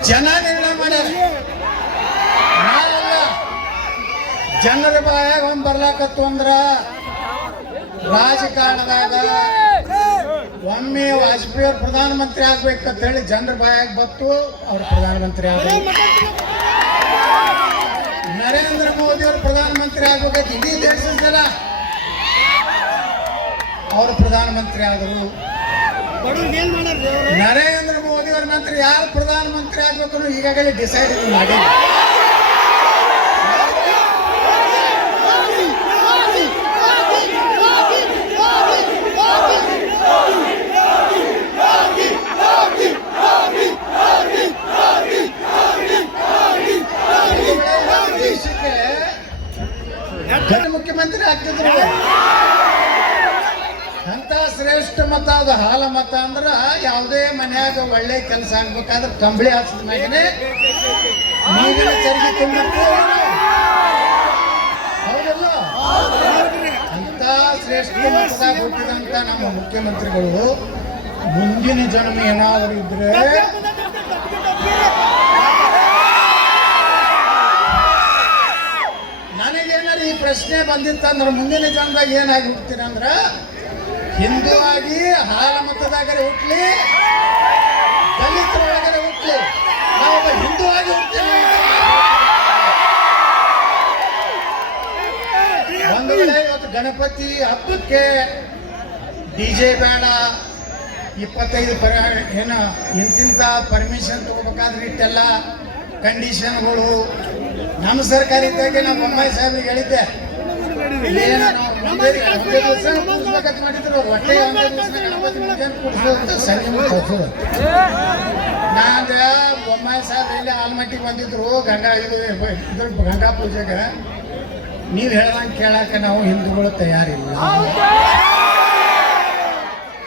ಜನ ನಿರ್ಣಯ ಮಾಡ್ಯಾರ ಜನರ ಬಾಯಾಗ ಒಂದ್ ಬರ್ಲಾಕತ್ತು ಅಂದ್ರ ರಾಜಕಾರಣದಾಗ ಒಮ್ಮೆ ವಾಜಪೇಯಿ ಅವ್ರು ಪ್ರಧಾನಮಂತ್ರಿ ಆಗ್ಬೇಕಂತ ಹೇಳಿ ಜನರ ಬಾಯಾಗ ಬತ್ತು, ಅವ್ರು ಪ್ರಧಾನಮಂತ್ರಿ ಆಗ್ಬೇಕು ನರೇಂದ್ರ ಮೋದಿ ಅವರು ಪ್ರಧಾನಮಂತ್ರಿ ಆಗ್ಬೇಕಂತ ಇಡೀ ದೇಶದ ಜನ ಅವರು ಪ್ರಧಾನಮಂತ್ರಿ ಆದರು? ನರೇಂದ್ರ ಮೋದಿ ಅವರ ನಂತರ ಯಾರು ಪ್ರಧಾನಮಂತ್ರಿ ಆಗ್ಬೇಕು ಈಗಾಗಲೇ ಡಿಸೈಡ್ ಮಾಡಿ ಮುಖ್ಯಮಂತ್ರಿ ಆಗ್ತಿದ್ರು ಅಂತ ಶ್ರೇಷ್ಠ ಮತ ಅದು ಹಾಲ ಮತ ಅಂದ್ರೆ ಯಾವುದೇ ಮನ್ಯಾಗ ಒಳ್ಳೆ ಕೆಲಸ ಆಗ್ಬೇಕಾದ್ರೆ ಕಂಬಳಿ ಹಾಸಿದ ಮ್ಯಾಗನೆ ನೀರಿನ ಚರ್ಗಿ ಅಂತ ಶ್ರೇಷ್ಠ ನಮ್ಮ ಮುಖ್ಯಮಂತ್ರಿಗಳು, ಮುಂದಿನ ಜನ್ಮ ಏನಾದರೂ ಇದ್ರೆ ನನಗೇನಾರು ಈ ಪ್ರಶ್ನೆ ಬಂದಿತ್ತಂದ್ರೆ ಮುಂದಿನ ಜನ್ಮದಾಗ ಏನಾಗಿ ಹುಡ್ತೀನಿ ಅಂದ್ರ ಹಿಂದೂ ಆಗಿ ಹಾಲ ಮತದಾಗರೆ ಹುಟ್ಲಿ, ದಲಿತರೊಳಗರೆ ಹುಟ್ಲಿ. ನಾವೊಬ್ಬ ಹಿಂದೂ ಆಗಿ ಹುಡ್ತೀನಿ ಒಂದು ವೇಳೆ ಇವತ್ತು ಗಣಪತಿ ಹಬ್ಬಕ್ಕೆ ಡಿ ಜೆ ಬೇಡ, ಇಪ್ಪತ್ತೈದು ಪರ, ಏನು ಇಂತಿಂತ ಪರ್ಮಿಷನ್ ತಗೋಬೇಕಾದ್ರೆ ಇಟ್ಟೆಲ್ಲ ಕಂಡೀಷನ್ಗಳು ನಮ್ಮ ಸರ್ಕಾರ ಇದ್ದಾಗೆ ನಮ್ಮ ಬೊಮ್ಮಾಯಿ ಸಾಹೇಬ್ರಿಗೆ ಹೇಳಿದ್ದೆ. ನಾನು ಬೊಮ್ಮಾಯಿ ಸಾಹೇಬ್ ಎಲ್ಲಿ ಆಲ್ಮಟ್ಟಿಗೆ ಬಂದಿದ್ರು ಗಂಗಾ ಇದು ಇದ್ರ ಗಂಗಾ ಪೂಜೆಗೆ. ನೀವು ಹೇಳ್ದಂಗೆ ಕೇಳಕ್ಕೆ ನಾವು ಹಿಂದೂಗಳು ತಯಾರಿಲ್ಲ.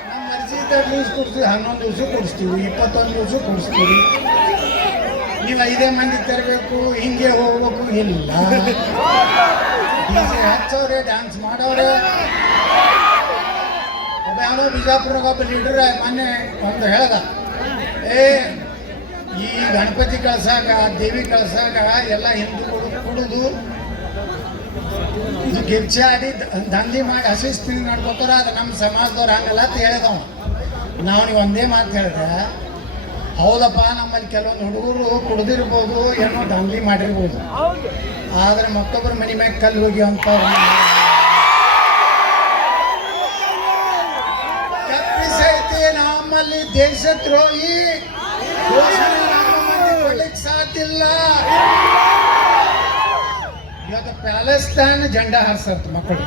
ನಮ್ಮ ಅರ್ಜಿ ದಿವಸ ಕೊಡ್ತೀವಿ ಹನ್ನೊಂದು ದಿವಸ ಕೊಡಿಸ್ತೀವಿ ಇಪ್ಪತ್ತೊಂದು ದಿವಸ ಕೊಡಿಸ್ತೀವಿ. ನೀವು ಐದೇ ಮಂದಿ ತರಬೇಕು ಹಿಂಗೆ ಹೋಗ್ಬೇಕು ಇಲ್ಲ. ಹಚ್ಚವ್ರೆ ಡ್ಯಾನ್ಸ್ ಮಾಡವ್ರೆ ಯಾವನೋ ಬಿಜಾಪುರಾಗ ಒಬ್ಬ ಲೀಡರ್ ಮೊನ್ನೆ ಒಂದು ಹೇಳ್ದ. ಏ, ಈ ಗಣಪತಿ ಕಳ್ಸಾಗ ದೇವಿ ಕಳ್ಸಾಗ ಎಲ್ಲ ಹಿಂದೂಗಳು ಕುಡುದು ಇದು ಗಿರ್ಜೆ ಆಡಿ ದಂಧೆ ಮಾಡಿ ಹಸಿಸ್ತೀನಿ ನಡ್ಕೋತಾರ ಅದು ನಮ್ಮ ಸಮಾಜದವ್ರು ಹಂಗಲ್ಲ ಅಂತ ಹೇಳಿದವ ನಾವು ನೀವು ಒಂದೇ ಮಾತು ಹೇಳಿದೆ ಹೌದಪ್ಪ ನಮ್ಮಲ್ಲಿ ಕೆಲವೊಂದು ಹುಡುಗರು ಕುಡ್ದಿರ್ಬೋದು ಏನೋ ದಂಗಲಿ ಮಾಡಿರ್ಬೋದು. ಆದ್ರೆ ಮತ್ತೊಬ್ಬರ ಮನೆ ಮ್ಯಾಗ ಕಲ್ಲು ಹೋಗಿ ಅಂತ ತಪ್ಪಿಸೈತಿ ನಮ್ಮಲ್ಲಿ ದೇಶದ್ರೋಹಿ ಘೋಷಣೆ ನಮ್ಮ ಮಂದಿ ಕೊಡ್ಲಿಕ್ಕೆ ಸಾಧ್ಯ ಇಲ್ಲ. ಇವತ್ತು ಪ್ಯಾಲೆಸ್ಟೈನ್ ಜೆಂಡಾ ಹಾರಿಸಂತ ಮಕ್ಕಳು.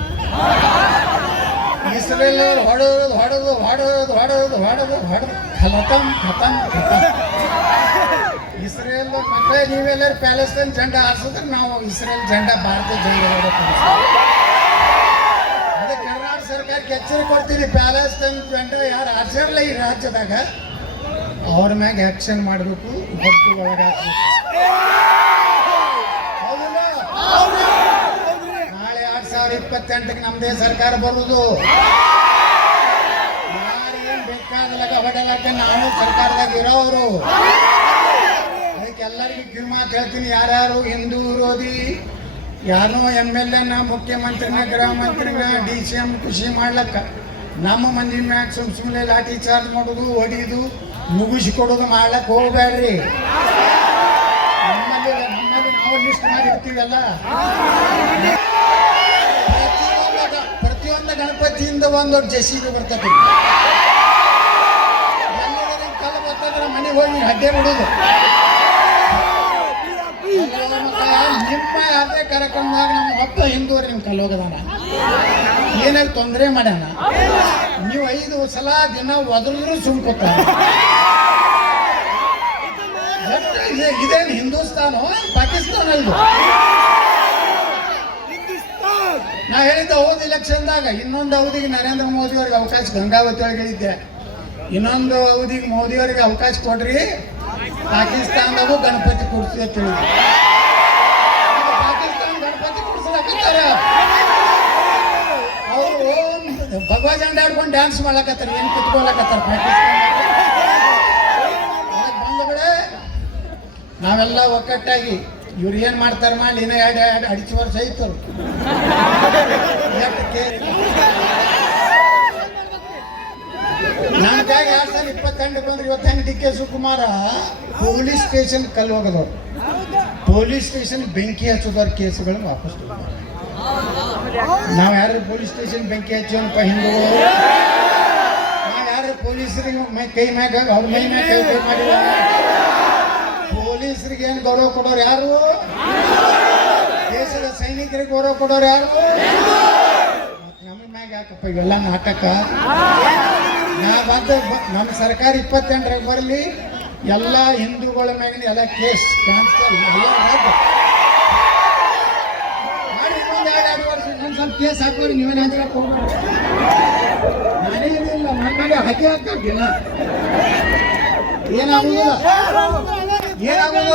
ಅವ್ರು ಹೊಡೆದು ಹೊಡೆದು ಹೊಡೆದು ಹೊಡೆದು ಹೊಡೆದು ಹೊಡೆದು ಖಲತಂ ಖತಂ ಖತಮ್ ಇಸ್ರೇಲ್ ಮಕ್ಕಳೇ ನೀವೆಲ್ಲರೂ ಪ್ಯಾಲೆಸ್ಟೈನ್ ಜೆಂಡಾ ಹಾರಿಸಿದ್ರೆ ನಾವು ಇಸ್ರೇಲ್ ಜೆಂಡಾ ಭಾರತ ಜೆಂಡಾ ಅದೇ ಕರ್ನಾಟಕ ಸರ್ಕಾರಕ್ಕೆ ಎಚ್ಚರಿಕೆ ಕೊಡ್ತೀನಿ, ಪ್ಯಾಲೆಸ್ಟೈನ್ ಜೆಂಡಾ ಯಾರು ಹಾರಿಸಿರಲ್ಲ ಈ ರಾಜ್ಯದಾಗ, ಅವ್ರ ಮ್ಯಾಗ ಆಕ್ಷನ್ ಮಾಡಬೇಕು ಭಕ್ತಿ ಒಳಗಾಕಬೇಕು ಹೌದಿಲ್ಲ ನಾಳೆ ಎರಡ್ ಸಾವಿರದ ಇಪ್ಪತ್ತೆಂಟಕ್ಕೆ ನಮ್ದೇ ಸರ್ಕಾರ ಬರುವುದು. ಯಾರಿಗೇನ್ ಬೇಕಾದಲಾಗ ಹೊಡೆಯಲಾಗ ನಾವು ಸರ್ಕಾರದಾಗ ಇರೋರು. ಅದಕ್ಕೆ ಎಲ್ಲರಿಗೂ ಕಿವಿ ಮಾತು ಹೇಳ್ತೀನಿ, ಯಾರ್ಯಾರು ಹಿಂದೂ ವಿರೋಧಿ ಯಾರೋ ಎಂ ಎಲ್ ಎನ, ಮುಖ್ಯಮಂತ್ರಿನ, ಗೃಹ ಮಂತ್ರಿನ, ಡಿ ಸಿ ಎಂ ಖುಷಿ ಮಾಡ್ಲಕ್ಕ, ನಮ್ಮ ಮಂದಿ ಮ್ಯಾಗ ಸುಮ್ ಸುಮ್ಮನೆ ಲಾಠಿ ಚಾರ್ಜ್ ಮಾಡೋದು ಹೊಡಿಯೋದು ಮುಗಿಸಿ ಕೊಡೋದು ಮಾಡ್ಲಕ್ಕೆ ಹೋಗ್ಬೇಡ್ರಿ ನಮ್ಮಲ್ಲಿ ನಮ್ಮಲ್ಲಿ ನಾವು ಲಿಸ್ಟ್ ಮಾಡಿರ್ತೀವಲ್ಲ. ಗಣಪತಿಯಿಂದ ಒಂದು ಜೆಸಿಬಿ ಬರ್ತದೆ. ಎಲ್ಲರೂ ಕಲ್ಲು ಬರ್ತದ್ರೆ ಮನೆಗೆ ಹೋಗಿ ಅಡ್ಡೆ ಬಿಡೋದು. ನಿಮ್ಮ ಅದೇ ಕಾರ್ಯಕ್ರಮದಾಗ ನಮ್ಮ ಒಬ್ಬ ಹಿಂದೂರು ನಿಮ್ಮ ಹೋಗದಾರ ಏನಾಗಿ ತೊಂದರೆ ಮಾಡ್ಯಾನ? ನೀವು ಐದು ಸಲ ದಿನ ಒದರಿದ್ರು ಸುಮ್ಕೋತ ಇದೇನು ಹಿಂದೂಸ್ತಾನ ಪಾಕಿಸ್ತಾನ ಹಿಂದೂಸ್ತಾನ್ ನಾ ಹೇಳಿದ್ದ ಹೋದ ಇಲೆಕ್ಷನ್ದಾಗ ಇನ್ನೊಂದು ಅವಧಿಗೆ ನರೇಂದ್ರ ಮೋದಿ ಅವ್ರಿಗೆ ಅವಕಾಶ ಗಂಗಾವತಿ ಒಳಗೆ ಹೇಳಿದ್ದೆ ಇನ್ನೊಂದು ಅವಧಿಗೆ ಮೋದಿ ಅವರಿಗೆ ಅವಕಾಶ ಕೊಡ್ರಿ. ಪಾಕಿಸ್ತಾನದಾಗೂ ಗಣಪತಿ ಕೊಡ್ಸಿ ಅಂತ ಹೇಳಿದ್ದೆ ಪಾಕಿಸ್ತಾನ ಗಣಪತಿ ಅವರು ಭಗವಾ ಜಂಡ ಆಡ್ಕೊಂಡು ಡ್ಯಾನ್ಸ್ ಮಾಡ್ಲಕತ್ತಾರ, ಏನ್ ಕುತ್ಕೊಳಕತ್ತಾರ ಪಾಕಿಸ್ತಾನ ನಾವೆಲ್ಲ ಒಕ್ಕಟ್ಟಾಗಿ ಇವ್ರು ಏನು ಮಾಡ್ತಾರೆ ಮಾಡಿ, ಇನ್ನೂ ಎರಡು ಎರಡು, ಅಡಿಚು ವರ್ಷ ಐತು ನನ್ನ ಕೈಗೆ ಇಪ್ಪತ್ತೆಂಟು ಬಂದ್ರೆ ಇವತ್ತು D K Shivakumara? Police station ಕಲ್ಲು ಹೋಗದವ್ರು ಪೊಲೀಸ್ ಸ್ಟೇಷನ್ ಬೆಂಕಿ ಹಚ್ಚೋದವ್ರ ಕೇಸುಗಳು ವಾಪಸ್. ನಾವು ಯಾರು ಪೊಲೀಸ್ ಸ್ಟೇಷನ್ ಬೆಂಕಿ ಹಚ್ಚೋನಪ್ಪ ಹಿಂದೂ ನಾವು ಯಾರು ಪೊಲೀಸರಿಗೆ ಕೈ ಮ್ಯಾಗ, ಅವ್ರ ಮೈ ಮ್ಯಾಗ ಕೈ ಪೊಲೀಸರಿಗೆ ಏನು ಗೌರವ ಕೊಡೋರು ಯಾರು? ದೇಶದ ಸೈನಿಕರಿಗೆ ಗೌರವ ಕೊಡೋರು ಯಾರು? ನಮ್ಮ ಮ್ಯಾಗ ಯಾಕಪ್ಪ ಇವೆಲ್ಲ ನಾಟಕ? ನಾ ಬಂದ ನಮ್ಮ ಸರ್ಕಾರ ಇಪ್ಪತ್ತೆಂಟರಾಗ ಬರಲಿ, ಎಲ್ಲ ಹಿಂದೂಗಳ ಮ್ಯಾಗಿನ ಎಲ್ಲ ಕೇಸ್ ಕ್ಯಾನ್ಸಲ್ ಇನ್ನೊಂದು ಸ್ವಲ್ಪ ಕೇಸ್ ಹಾಕೋರಿ ನೀವೇನು ಹಂಚಲಕ್ಕೆ ಹೋಗ್ಬೇಡಿ ನಾನೇ ಏನಿಲ್ಲ ನನ್ನ ಮೇಲೆ ಹಾಕಿ ಹಾಕಿಲ್ಲ ಏನಾಗುದಿಲ್ಲ? ಏನಾಗುದಿಲ್ಲ?